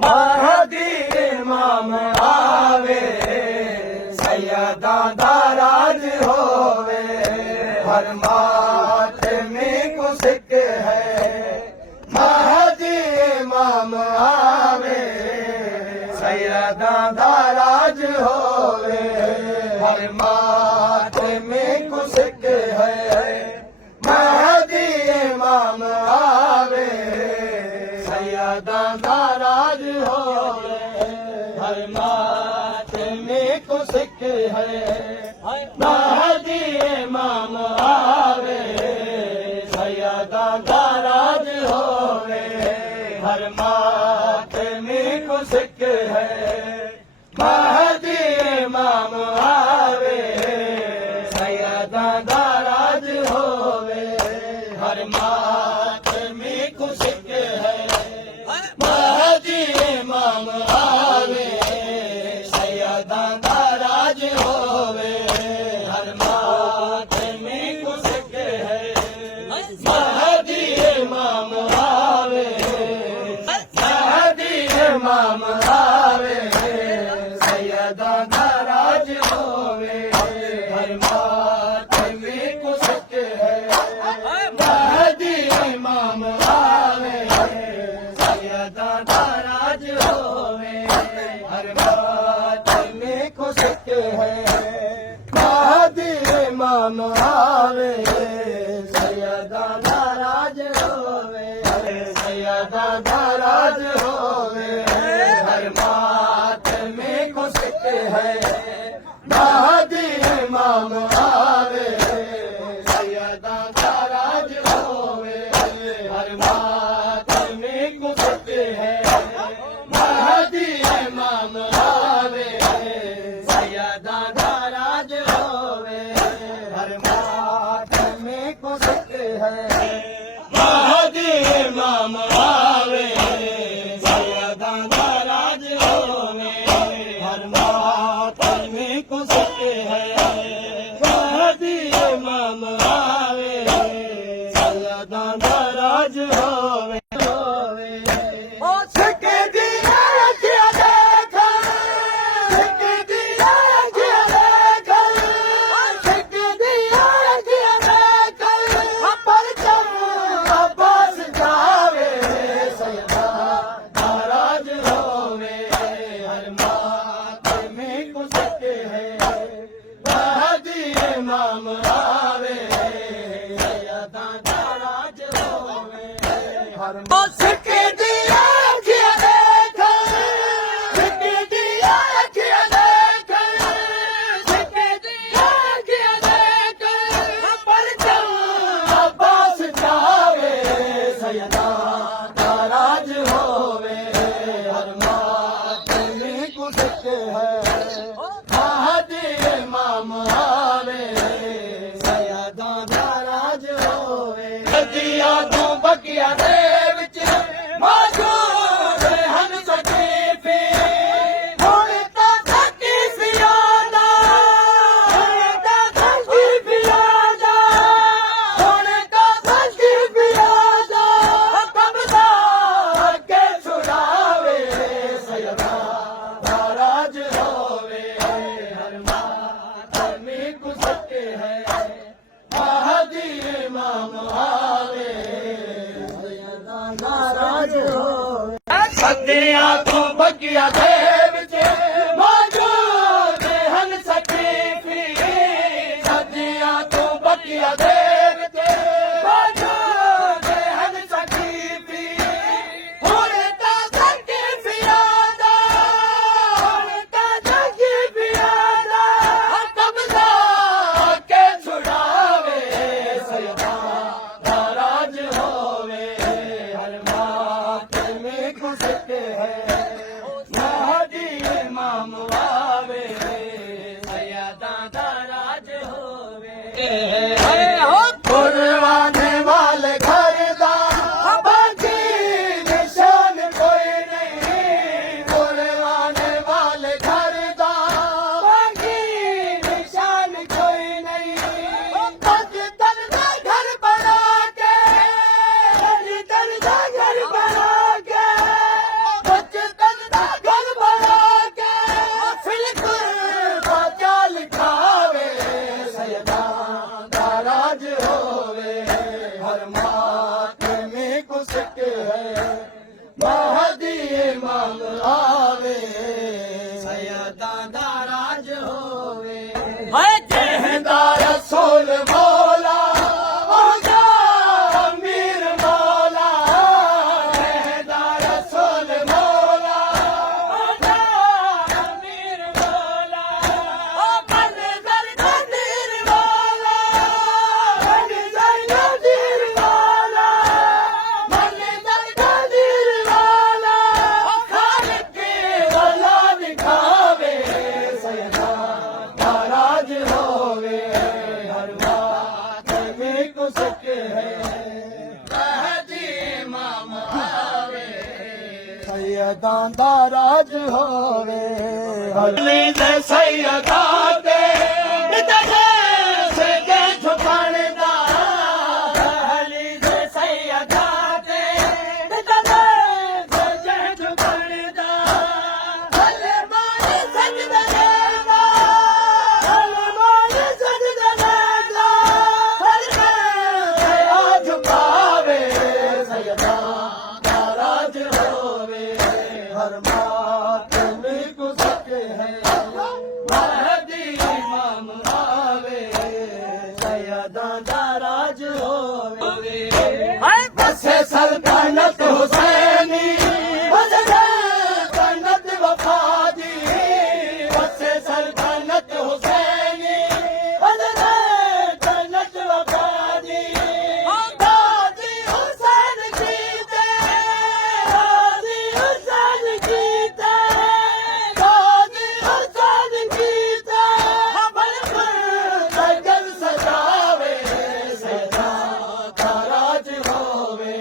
महदी इमाम आवे सैयदा दा राज होवे हर मात में कुसिक है। महदी इमाम आवे सैयदा दा राज होवे हर मात में कुसिक है। महदी इमाम आवे सैयदा दा राज होवे हर मात में कुसिक है। महदी इमाम आवे सैयदा दा राज होवे हर मात में कुसिक है। महदी इमाम आवे सैयदा दा राज होवे हर मात में कुसिक है। महदी इमाम आवे सैयदा दा राज होवे हर मात में कुसिक है। महदी इमाम आवे महदी इमाम आवे सैयदा दा राज होवे हर मात में कुसिक है। महदी इमाम आवे सैयदा दा राज होवे हर मात में कुसिक है। महदी इमाम आवे सैयदा दा राज होवे सैयदा दा राज होवे हर मात में कुसिक है। महदी इमाम आवे सैयदा दा राज होवे हर मात में कुसिक है। महदी इमाम आवे सैयदा दा राज होवे हर मात में कुसिक है। महदी इमाम आवे सैयदा दा राज होवे हर मात में कुसिक है। महदी इमाम आवे सैयदा दा राज होवे इमाम आवे सैयदा दा राज होवे हर मात दिया अखियां देख सिक दिया अखियां देख सिक दिया अखियां देख पर अब्बास जावे सैयदा दा राज होवे हर मात में कुसिक है। महदी इमाम आवे सैयदा दा राज होवे दिया तू बगिया दे विच मौजूद हन सकीफी हुण तां थकी फियादा हुण तां थकी फियादा हुण तां थकी फियादा कब्जा के छुड़ावे सैयदा दा राज होवे हर मात में कुसिक है। महदी इमाम आवे सैयदा दा राज होवे सदिया तो बगिया दे विच मौजूद हन सकीफी सदिया तो बगिया दे विच मौजूद हन सकीफी हुण तां थकी फियादा हुण तां थकी फियादा कब्जा के छुड़ावे सैयदा दा राज होवे हर मात में कुसिक है। महदी इमाम आवे सैयदा दा राज होवे कुर्बाने वाले घर दा बाकी निशान कोई नहीं। कुर्बाने वाले घर दा बाकी निशान कोई नहीं। घर बना के घर सिक है महदी इमाम आवे सैयदां दा राज होवे जहदा रसूल मौला ओदा अमीर मौला जहदा रसूल मौला ओदा अमीर मौला ओ मंजर नदीर मौला मंजर नदीर मौला मंजर नदीर मौला ओ खालिक के वला दिखावे सैयदा दा राज होवे हर बात में कुसक है महदी इमाम आवे सैयदां दा राज होवे अली दे सैयदा दे इतने से के झुकाने दा अली दे सैयदा दे इतने से के झुकाने दा अले माने सजदा देगा अले माने सजदा देगा हर में झुकावे सैयदा दा राज होवे हर बात में कुसक है महदी इमाम आवे सैयदां दा राज होवे बसे सल्तनत हुसैनी बसे सल्तनत वफादी बसे सल्तनत हुसैनी बसे सल्तनत वफादी गाजी हुसैन की ते गाजी हुसैन की ते गाजी हुसैन की ते बलबुल सजन सजावे सैयदां दा राज होवे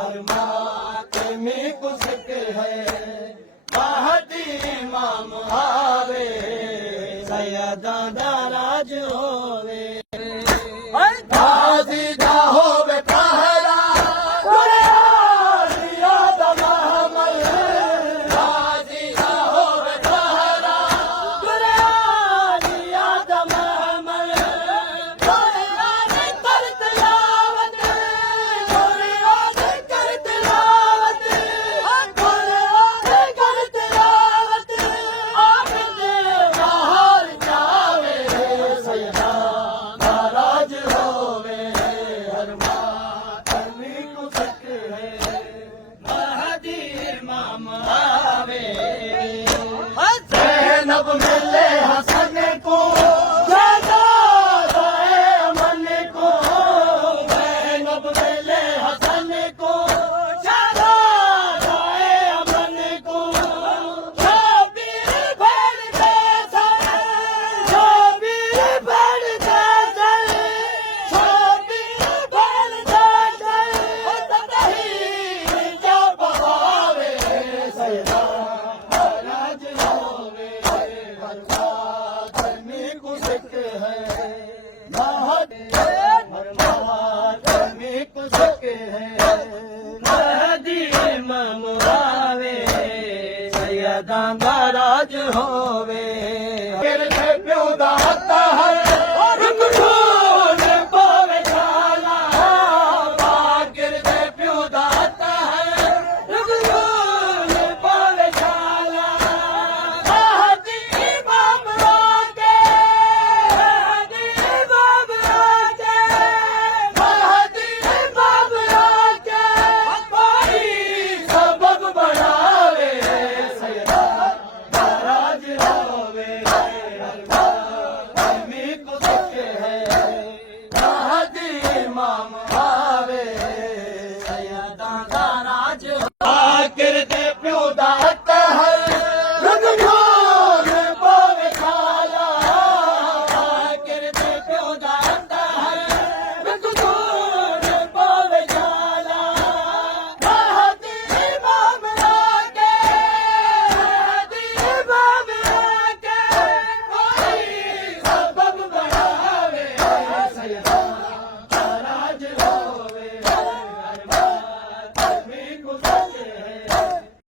हर मात में कुसक है महदी इमाम आवे सैयदां दा राज होवे गाजी दा होवे पहरा दुनिया दा महमल गाजी दा होवे पहरा दुनिया दा महमल दुनिया ने कर तिलावत दुनिया ने कर तिलावत दुनिया ने कर तिलावत आबिद बाहर जावे सैयदां दा राज होवे हर बात में कुसक है महदी इमाम आवे ज़ैनब मिले हसन को शहज़ादा अमन को ज़ैनब मिले हसन को शहज़ादा अमन को शबीर बन जैसा शबीर बन जैसा शबीर बन जैसा ओ तही जा बहावे सैयदा राज होवे हर बात में कुसक है हर बात में कुसक है महदी इमाम आवे सैयदां दा राज होवे फिर प्यो दा हत्ता है